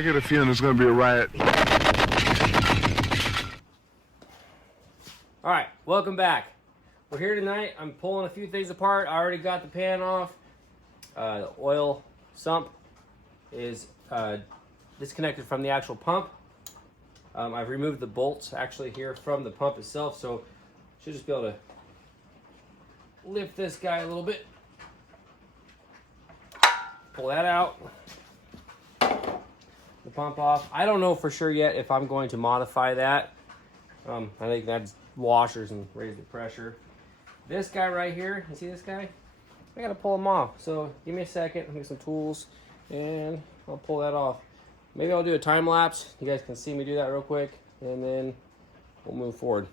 I get a feeling it's going to be a riot. All right, welcome back. We're here tonight. I'm pulling a few things apart. I already got the pan off. The oil sump is disconnected from the actual pump. I've removed the bolts actually here from the pump itself, so should just be able to lift this guy a little bit. Pull that out. The pump off. I don't know for sure yet if I'm going to modify that. I think that's washers and raise the pressure. This guy right here, you see this guy? I gotta pull him off. So give me a second, I'll get some tools and I'll pull that off. Maybe I'll do a time lapse. You guys can see me do that real quick and then we'll move forward.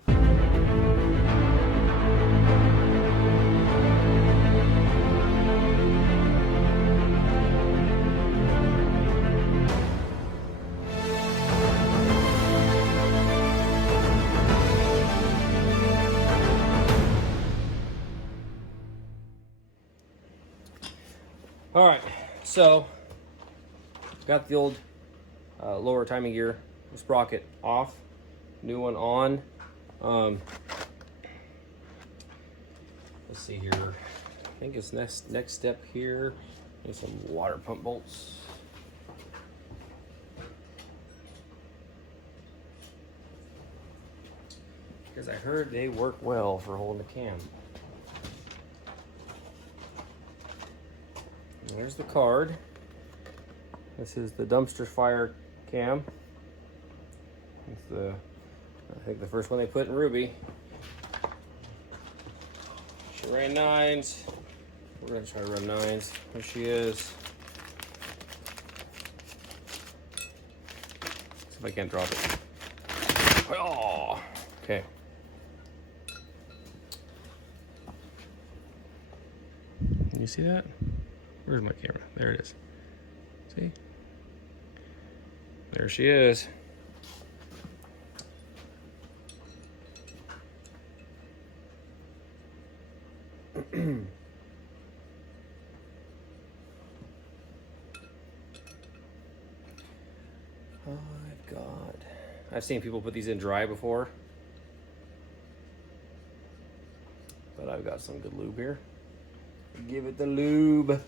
All right, so got the old lower timing gear sprocket off, new one on. Let's see here. I think it's next step here. Need some water pump bolts. Because I heard they work well for holding the cam. There's the card. This is the dumpster fire cam. It's I think the first one they put in Ruby. She ran 9s. We're gonna try to run 9s. There she is. See if I can't drop it. Oh, okay. Can you see that? Where's my camera? There it is. See? There she is. I've seen people put these in dry before, but I've got some good lube here. Give it the lube.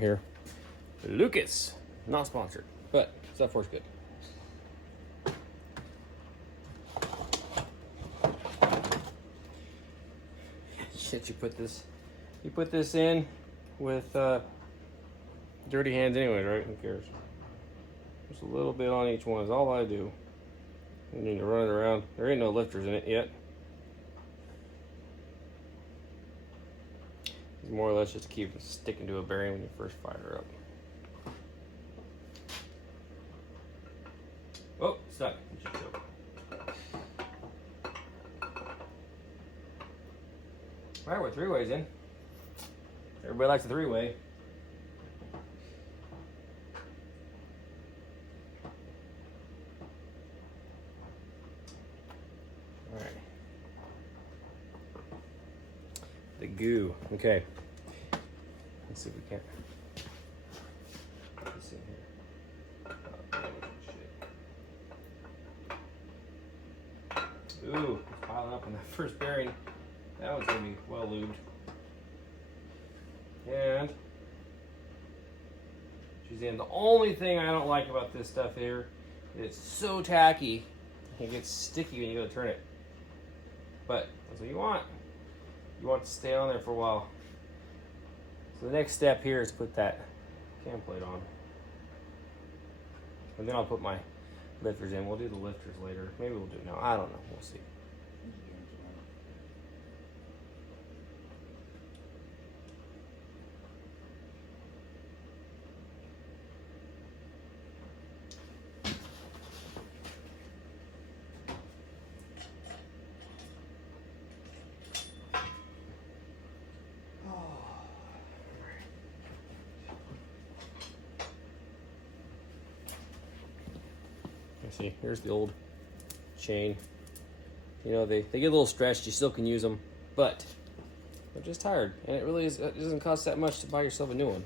Here, Lucas, not sponsored, but stuff for us good. Shit, you put this in with dirty hands anyway, right? Who cares? Just a little bit on each one is all I do. You need to run it around. There ain't no lifters in it yet. It's more or less just to keep it sticking to a bearing when you first fire up. Oh, stuck. Alright, we're 3-ways in. Everybody likes a 3-way. Alright. The goo. Okay. Let's see if we can. Let's see here. Oh, shit. Ooh, it's piling up on that first bearing. That one's gonna be well lubed. And she's in. The only thing I don't like about this stuff here is it's so tacky. It gets sticky when you go to turn it. But that's what you want. You want it to stay on there for a while. So the next step here is put that cam plate on. And then I'll put my lifters in. We'll do the lifters later. Maybe we'll do it now. I don't know. We'll see. See, here's the old chain. You know, they get a little stretched. You still can use them. but I'm just tired, and it really is. It doesn't cost that much to buy yourself a new one.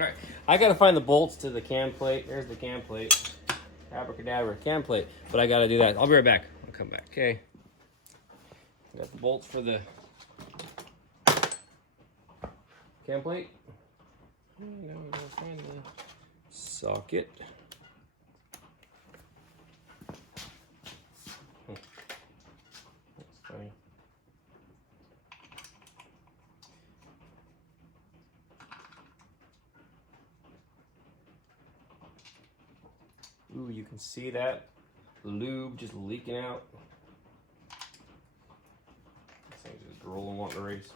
Alright, I gotta find the bolts to the cam plate. There's the cam plate. Abracadabra, cam plate. But I gotta do that. I'll be right back. I'll come back. Okay. Got the bolts for the cam plate. Now we gotta find the socket. That's funny. Ooh, you can see that lube just leaking out. This thing's just rolling, wanting to race.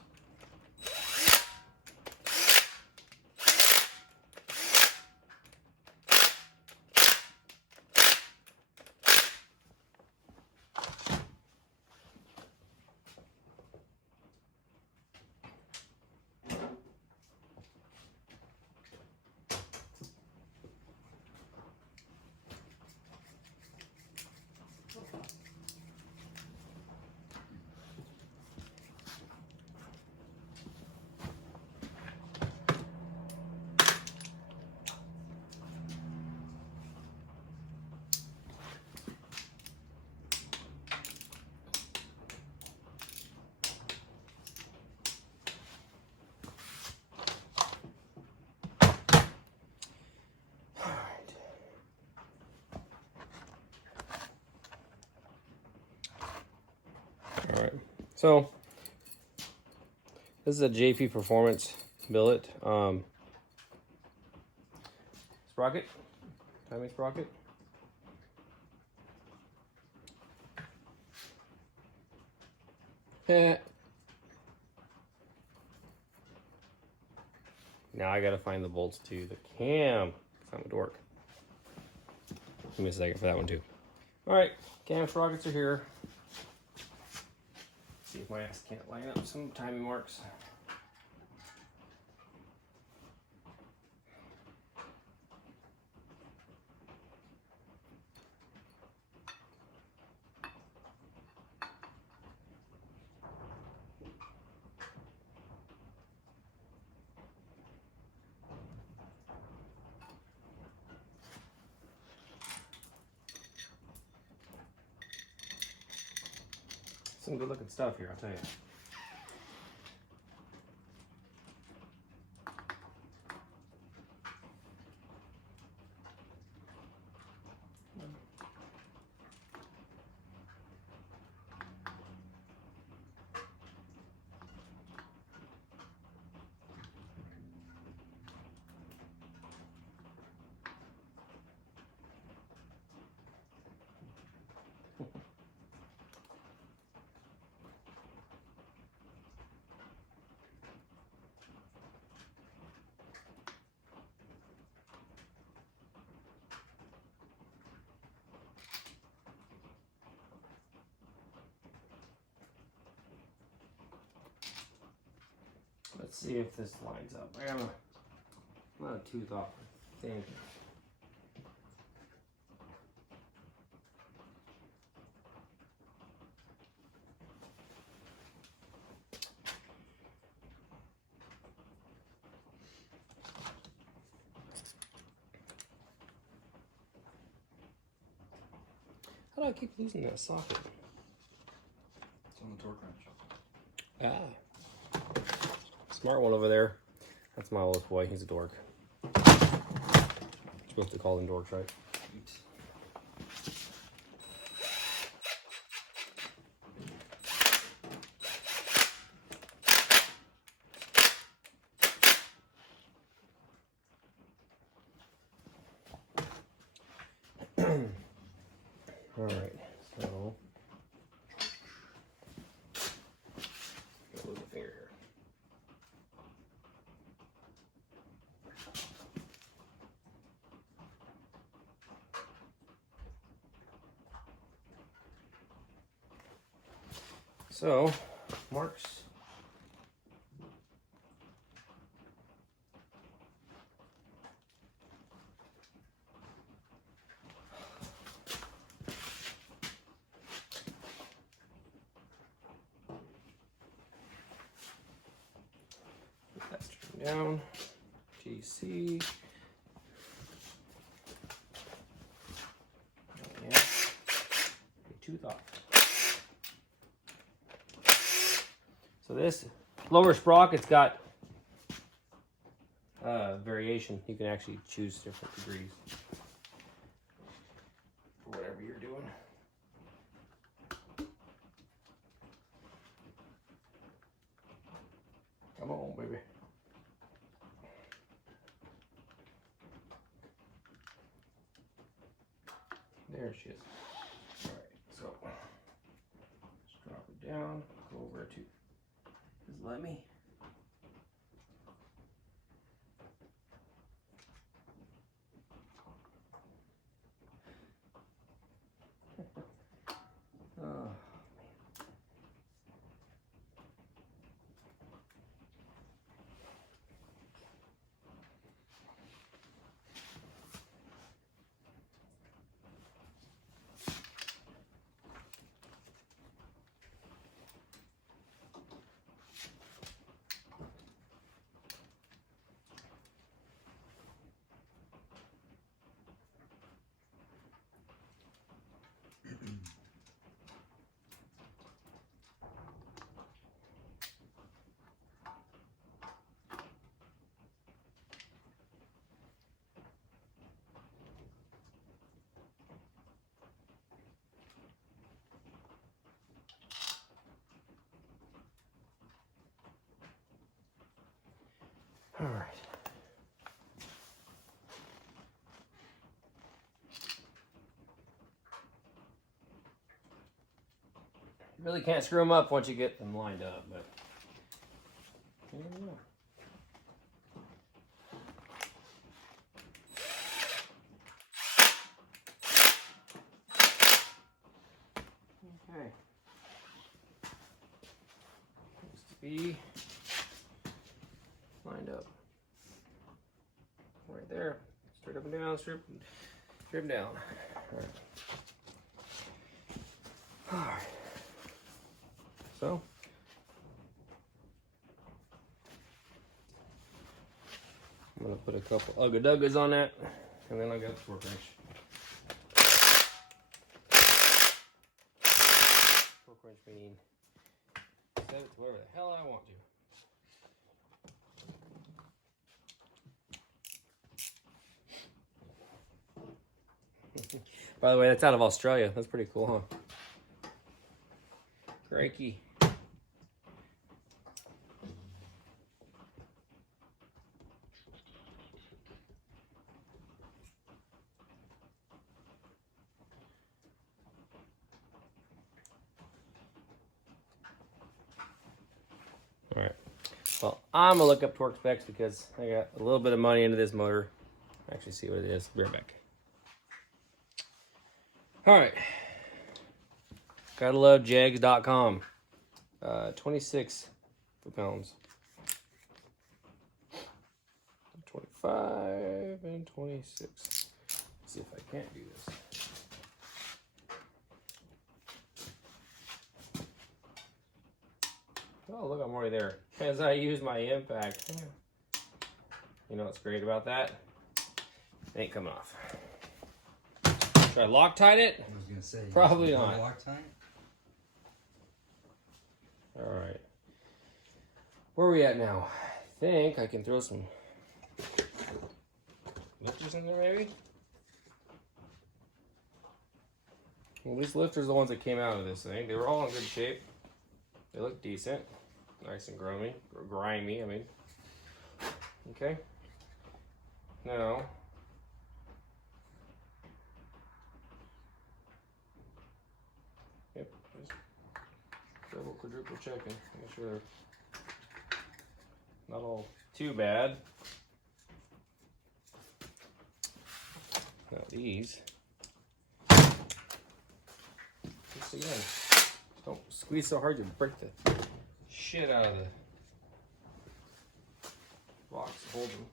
Alright, so this is a JP Performance billet. Sprocket, timing sprocket. Now I gotta find the bolts to the cam. I'm a dork. Give me a second for that one too. Alright, cam sprockets are here. See if my ass can't line up some timing marks. Some good looking stuff here, I'll tell you. Let's see if this lines up. I got not a tooth off, I think. How do I keep losing that socket? It's on the torque wrench. Ah. Smart one over there. That's my oldest boy. He's a dork. Supposed to call them dorks, right? All right. So So, marks. Put that turn down. TC. Yeah. Tooth off. So this lower sprocket's got variation. You can actually choose different degrees for whatever you're doing. Come on, baby. There she is. All right, so just drop it down, go over to, just let me. Oh. All right. You really can't screw them up once you get them lined up, but there you go. Okay. Needs to be lined up right there. Straight up and down, strip down. All right. All right. So I'm gonna put a couple ugga-duggas on that, and then I'll get the torque wrench. Torque wrench meaning set it to whatever the hell I want to. By the way, that's out of Australia. That's pretty cool, huh? Cranky. All right. Well, I'm gonna look up torque specs because I got a little bit of money into this motor. Actually, see what it is. Be right back. All right. Gotta love Jags.com. 26 foot-pounds. 25 and 26. Let's see if I can't do this. Oh, look, I'm already there. As I use my impact. You know what's great about that? It ain't coming off. Should I Loctite it? I was gonna say. Probably not. Loctite? All right. Where are we at now? I think I can throw some lifters in there, maybe? Well, these lifters are the ones that came out of this thing. They were all in good shape. They look decent. Nice and grimy, I mean. Okay. Now, yep, just double, quadruple checking. Make sure they're not all too bad. Now these, just again, Don't squeeze so hard you break the shit out of the box. Hold them.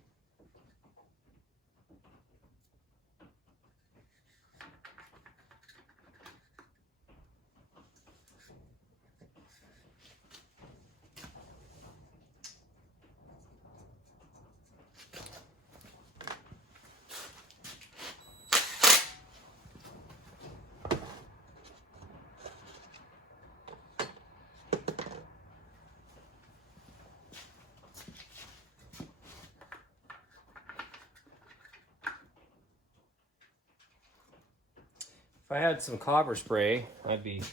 If I had some copper spray, I'd be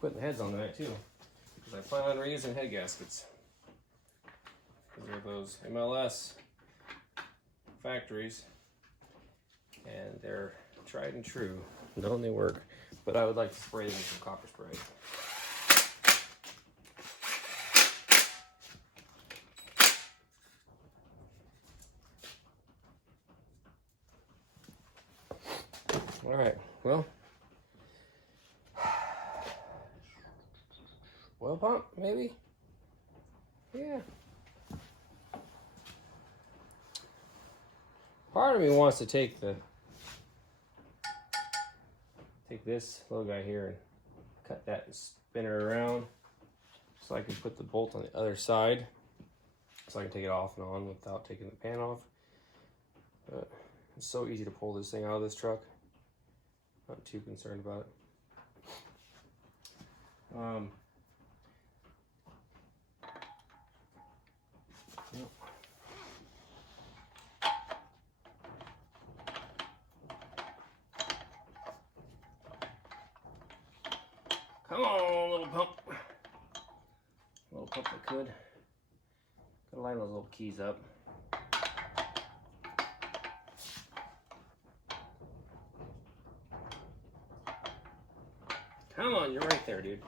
putting the heads on that too. Because I plan on reusing head gaskets. Because they're those MLS factories. And they're tried and true. Don't they work? But I would like to spray them with some copper spray. All right, well, oil pump, maybe? Yeah. Part of me wants to take this little guy here and cut that and spin it around so I can put the bolt on the other side so I can take it off and on without taking the pan off. But it's so easy to pull this thing out of this truck. Not too concerned about it. Come on, little pump. Little pump that could. Gotta line those little keys up. Come on, you're right there, dude.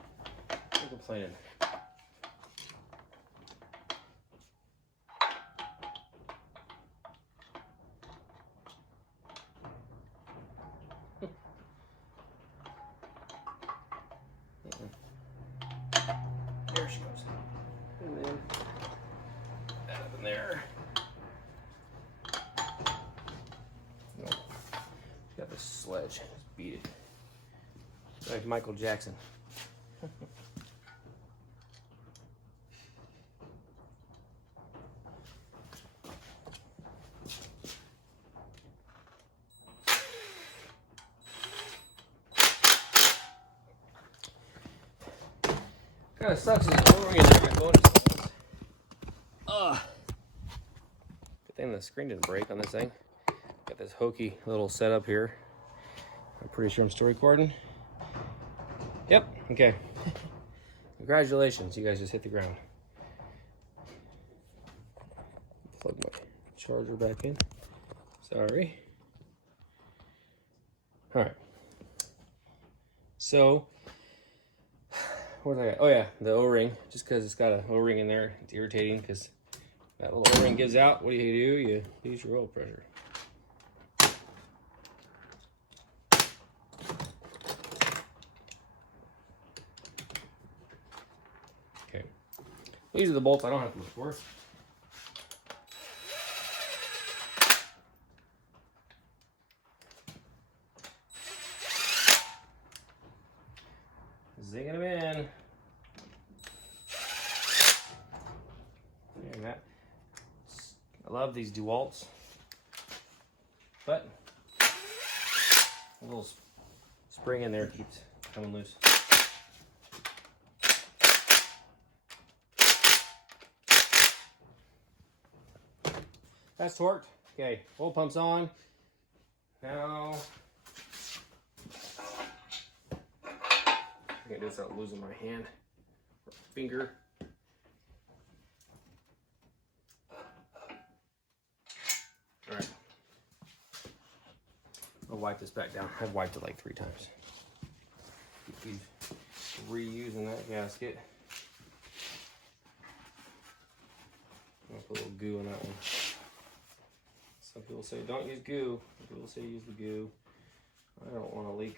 No complaining. There she goes. And then that up in there. No. She's got this sledge. Just beat it. Like Michael Jackson. Kind of sucks is lowering in there my bonus points. Good thing the screen didn't break on this thing. Got this hokey little setup here. I'm pretty sure I'm still recording. Yep, okay. Congratulations, you guys just hit the ground. Plug my charger back in. Sorry. Alright. So, what did I got? Oh yeah, the O-ring. Just because it's got an O-ring in there, it's irritating because that little O-ring gives out. What do? You use your oil pressure. Okay. These are the bolts I don't have to look for. Zinging them in. And that. I love these DeWalts, but a little spring in there keeps coming loose. That's torqued. Okay, oil pump's on. Now I can't do this without losing my hand or finger. All right. I'll wipe this back down. I've wiped it like 3 times. Keep reusing that gasket. I'm gonna put a little goo on that one. Some people say don't use goo. Some people say use the goo. I don't want to leak.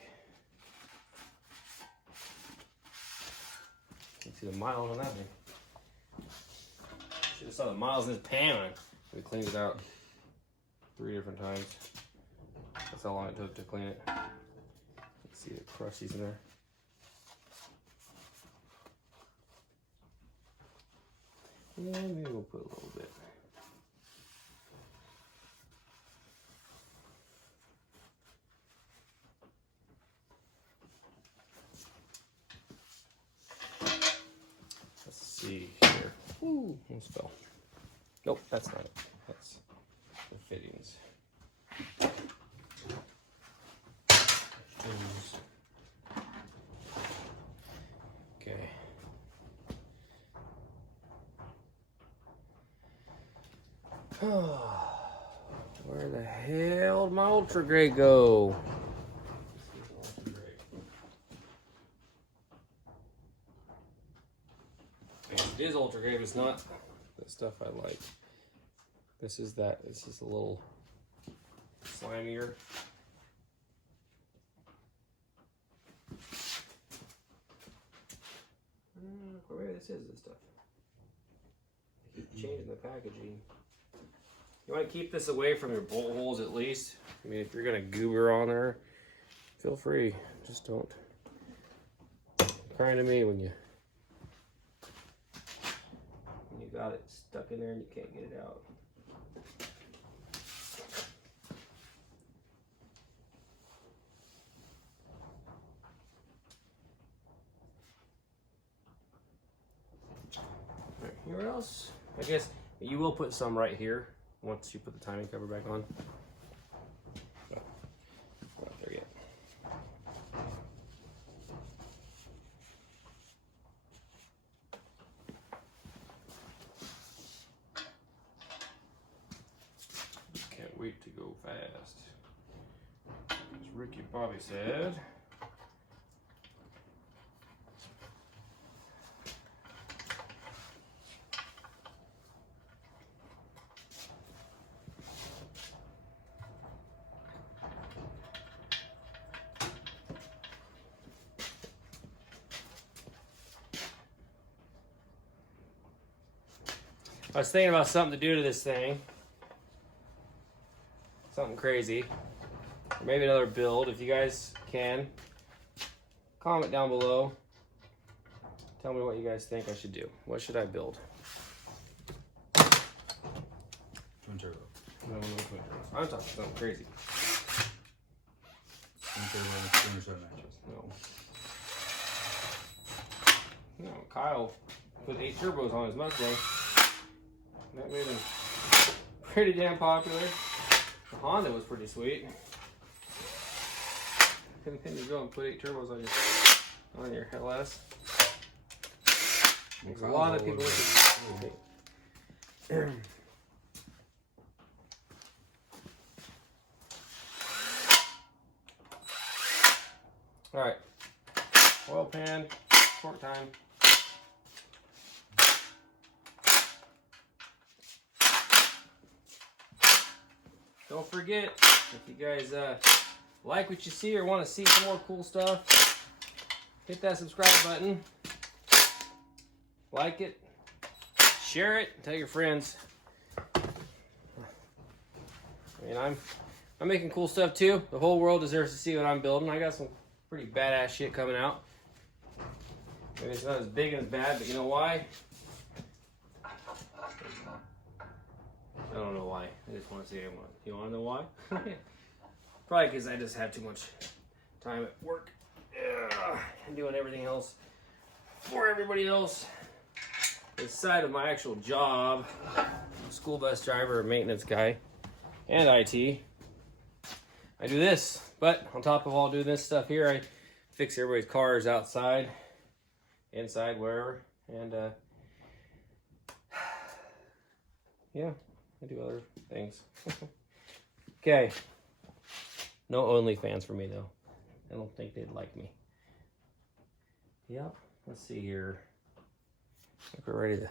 Let's see the miles on that thing. Should have saw the miles in this pan when we cleaned it out 3 different times. That's how long it took to clean it. Let's see the crusties in there. Yeah, maybe we'll put a little bit. Let's see here. Ooh, almost fell. Nope, that's not it. That's the fittings. Okay. Where the hell did my ultra gray go? It is ultra gray, but it's not the stuff I like. This is that. This is a little slimier. Or maybe this is this stuff. They keep changing the packaging. You want to keep this away from your bolt holes at least. I mean, if you're gonna goober on there, feel free. Just don't cry to me when you got it stuck in there and you can't get it out. Anywhere else? I guess you will put some right here once you put the timing cover back on. Oh, not there yet. Can't wait to go fast. As Ricky Bobby said. I was thinking about something to do to this thing. Something crazy. Or maybe another build. If you guys can, comment down below. Tell me what you guys think I should do. What should I build? Twin turbo. No, twin turbos. I'm talking something crazy. Twin turbo with 207 matches. No. No, Kyle put 8 turbos on his Mustang. That made him pretty damn popular. The Honda was pretty sweet. Couldn't pin your go and put 8 turbos on your LS. There's a lot of people with it. All right, oil pan, torque time. Don't forget, if you guys like what you see or want to see some more cool stuff, hit that subscribe button, like it, share it, tell your friends. I mean, I'm making cool stuff too. The whole world deserves to see what I'm building. I got some pretty badass shit coming out. Maybe it's not as big and as bad, but you know why? I don't know why. I just want to say I want. You want to know why? Probably because I just have too much time at work and doing everything else for everybody else inside of my actual job. I'm a school bus driver, maintenance guy, and IT. I do this, but on top of all doing this stuff here, I fix everybody's cars outside, inside, wherever, and yeah. I do other things. Okay. No OnlyFans for me, though. I don't think they'd like me. Yep. Let's see here. I think we're ready to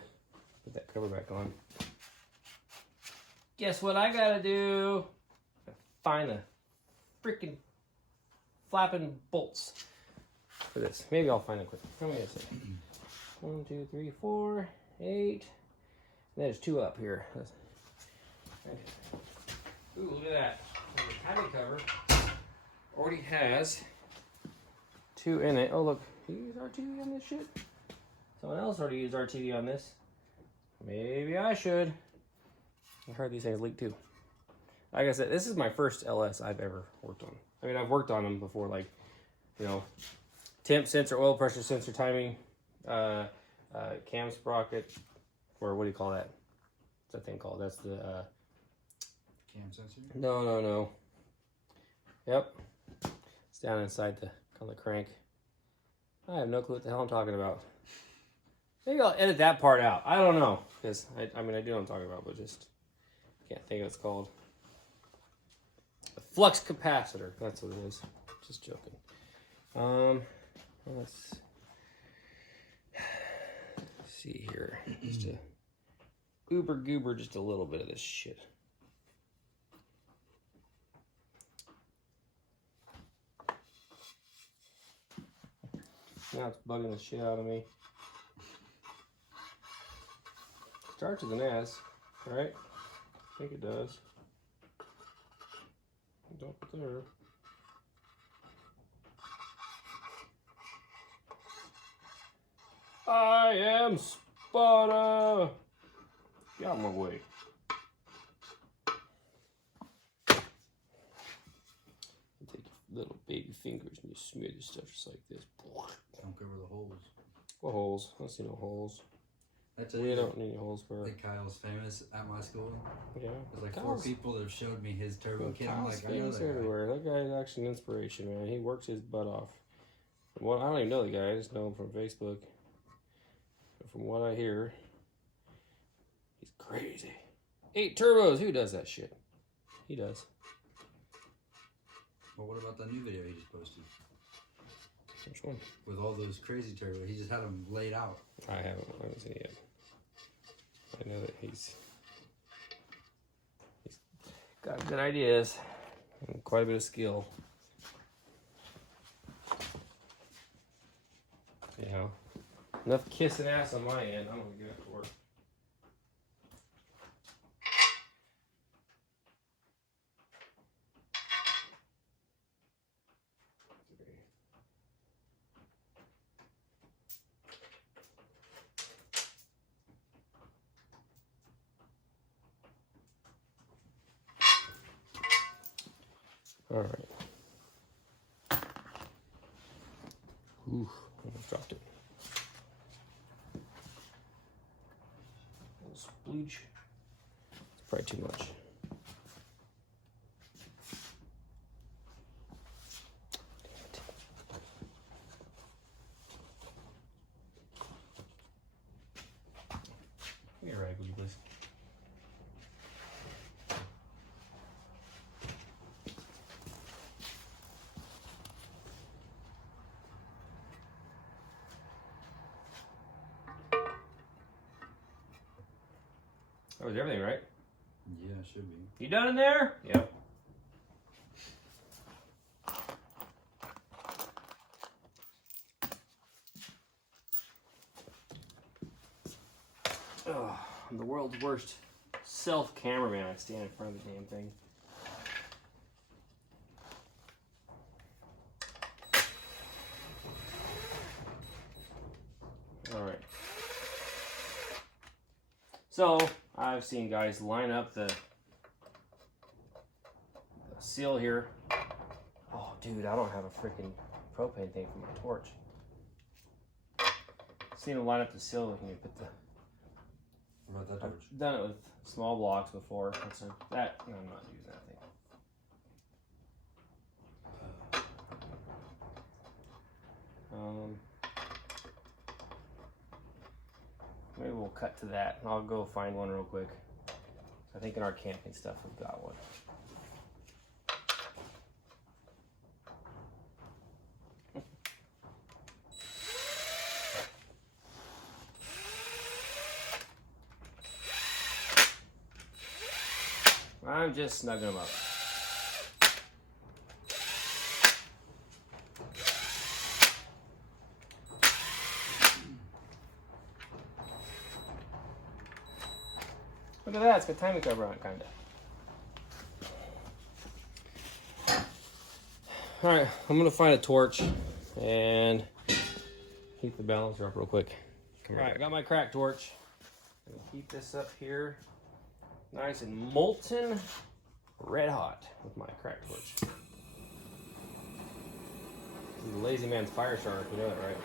put that cover back on. Guess what I gotta do? Find the freaking flapping bolts for this. Maybe I'll find it quick. How many is it? 1, 2, 3, 4, 8. There's 2 up here. Ooh, look at that. The cabin cover already has 2 in it. Oh, look. You use RTV on this shit? Someone else already used RTV on this. Maybe I should. I heard these things leak too. Like I said, this is my first LS I've ever worked on. I mean, I've worked on them before, like, you know, temp sensor, oil pressure sensor, timing, cam sprocket, or what do you call that? What's that thing called? That's the Cam sensor? No. Yep. It's down inside on the crank. I have no clue what the hell I'm talking about. Maybe I'll edit that part out. I don't know. Because, I mean, I do know what I'm talking about, but just can't think of what it's called. A flux capacitor. That's what it is. Just joking. Let's see here. Just a goober, just a little bit of this shit. Now it's bugging the shit out of me. Starts with an S, right? I think it does. Don't put there. I am Sparta. Get out of my way. You take your little baby fingers and you smear this stuff just like this. Don't cover the holes. What holes? I don't see no holes. We don't need any holes for it. Kyle's famous at my school. Yeah. There's like 4 people that have showed me his turbo kit. I'm like, I know famous that everywhere. That guy is actually an inspiration, man. He works his butt off. Well, I don't even know the guy. I just know him from Facebook. But from what I hear, he's crazy. 8 turbos. Who does that shit? He does. Well, what about the new video he just posted? Which one? With all those crazy turbos. He just had them laid out. I haven't seen it yet. I know that he's got good ideas and quite a bit of skill. You know, enough kissing ass on my end. I'm gonna get it to work. All right. Ooh, almost dropped it. A little splooge. It's probably too much. Give me a rag, will you please? That was everything, right? Yeah, it should be. You done in there? Yep. Oh, I'm the world's worst self-cameraman. I stand in front of the damn thing. All right. So, I've seen guys line up the seal here. Oh, dude, I don't have a freaking propane thing for my torch. Seen them line up the seal when you put the. What about that torch? I've done it with small blocks before. That's no, I'm not using that thing. Maybe we'll cut to that, and I'll go find one real quick. I think in our camping stuff we've got one. I'm just snugging them up. Look at that, it's got timing cover on it, kind of. All right, I'm gonna find a torch and heat the balancer up real quick. All right, I got my crack torch. I'm gonna heat this up here, nice and molten red hot with my crack torch. This is a lazy man's fire starter, you know that, right?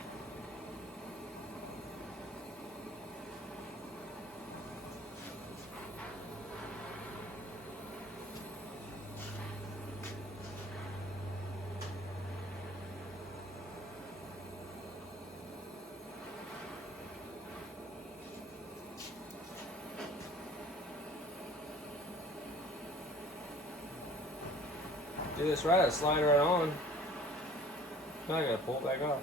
Do this right, I slide right on. Now I gotta pull it back off.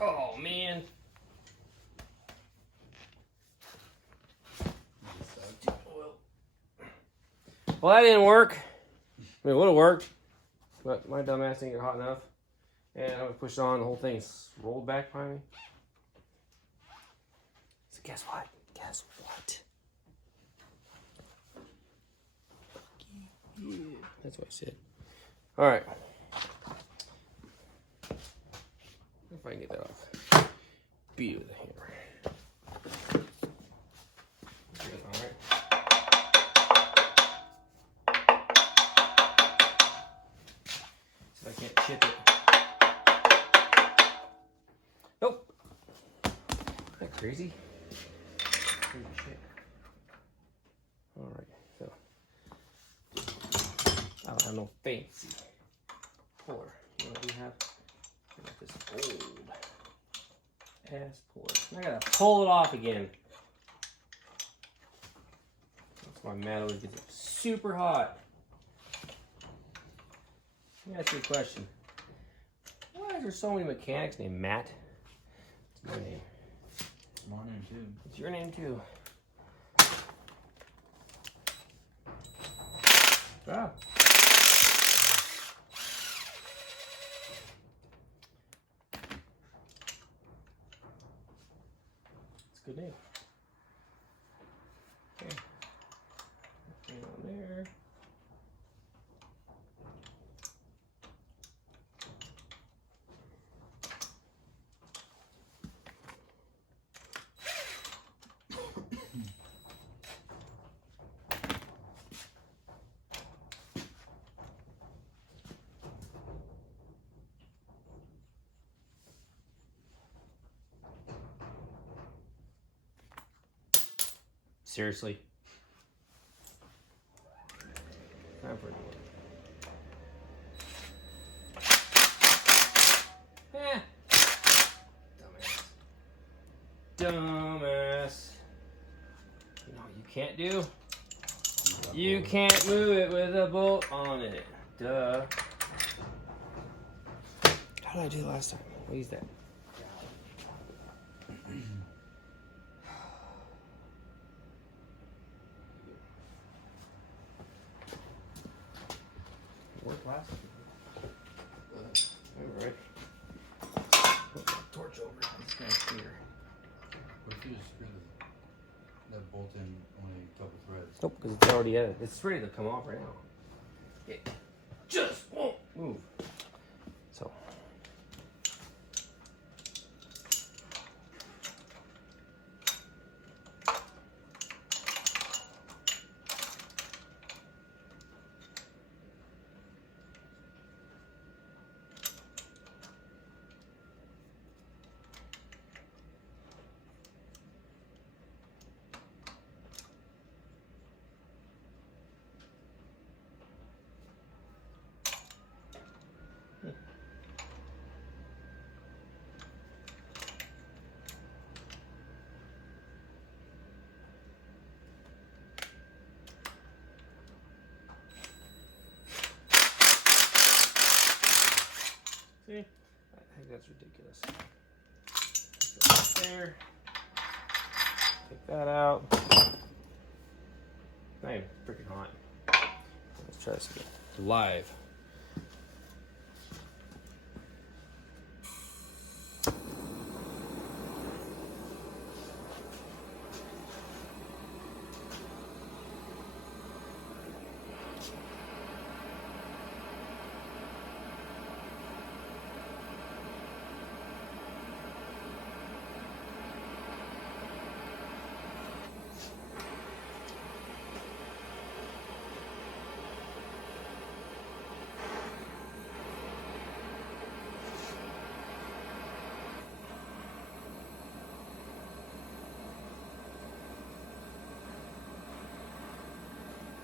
Oh man. Well, that didn't work. I mean, it would have worked, but my dumb ass didn't get hot enough. And I would push it on, the whole thing's rolled back behind me. So guess what? Guess what? Yeah, that's what I said. All right. If I can get that off. Beat it with a hammer. All right. So I can't chip it. Nope. Isn't that crazy? Crazy shit. All right, so I don't have no fancy puller. You know what we have? I got this old ass puller. I gotta pull it off again. That's why Matt always gets it super hot. Let me ask you a question. Why is there so many mechanics named Matt? It's my name. It's my name too. It's your name too. Ah. It's a good name. Okay. Put it on there. Seriously. Time for it. Dumbass. Dumbass. You know what you can't do? You can't move it with a bolt on it. Duh. How did I do last time? What is that? Work last time. Alright. Put that torch over this guy's here. What if you just screw that bolt in only a couple threads? Nope, because it's already at it. It's ready to come off right now. It just won't move. So. See? I think that's ridiculous. Put that there. Take that out. Not even freaking hot. Let's try this again. Live.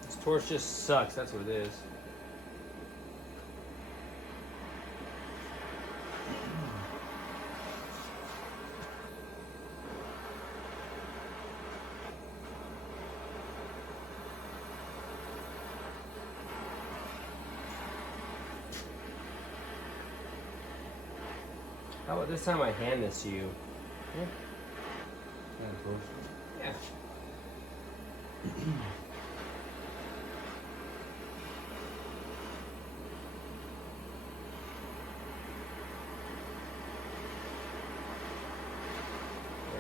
This torch just sucks, that's what it is. How about this time I hand this to you? Yeah. Yeah.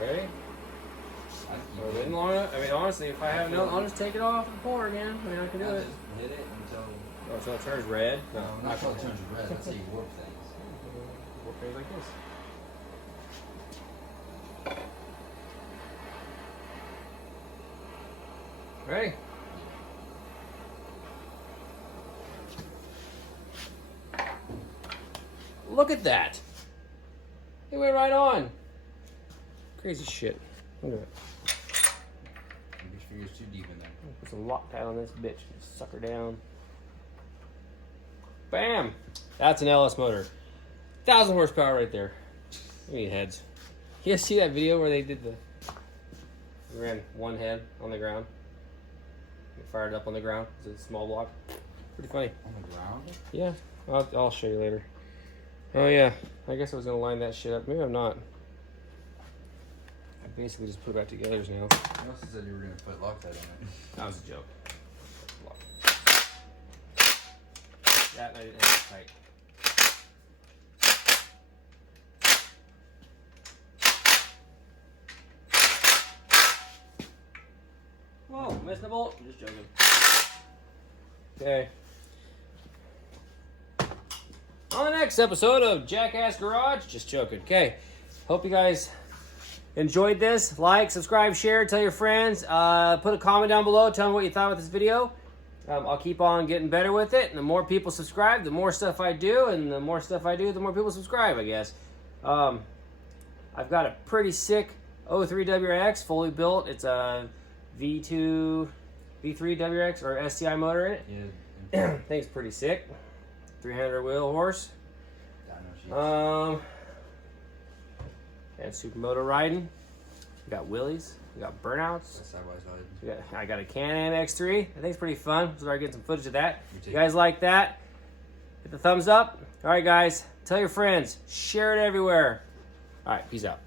Ready? I mean, honestly, if I have no, I'll just take it off and pour again. I mean, I can do it. Hit it until. Oh, so it turns red? No, not until it turns red. That's how you warp things. Warp things like this. Ready? Look at that. It went right on. Crazy shit. Look at it. Your finger's too deep in there. Put some Loctite on this bitch. Suck her down. Bam! That's an LS motor. 1,000 horsepower right there. Look at heads. You guys see that video where they did they ran one head on the ground? They fired it up on the ground. It's a small block. Pretty funny. On the ground? Yeah. I'll show you later. Oh yeah. I guess I was gonna line that shit up. Maybe I'm not. I basically just put it back together now. You also said you were going to put Loctite on it. That was a joke. That I didn't have it tight. Whoa, missed the bolt. I'm just joking. Okay. On the next episode of Jackass Garage, just joking. Okay. Hope you guys enjoyed this. Like, subscribe, share, tell your friends. Put a comment down below. Tell me what you thought about this video. I'll keep on getting better with it. And the more people subscribe, the more stuff I do. And the more stuff I do, the more people subscribe, I guess. I've got a pretty sick 03 WRX, fully built. It's a V3 WRX or STI motor in it. Yeah. Thing's pretty sick. 300 wheel horse. And supermoto riding. We got wheelies. We got burnouts. That's side by side. I got a Can-Am X3. I think it's pretty fun. Start getting some footage of that. You guys like that? Hit the thumbs up. All right, guys. Tell your friends. Share it everywhere. All right. Peace out.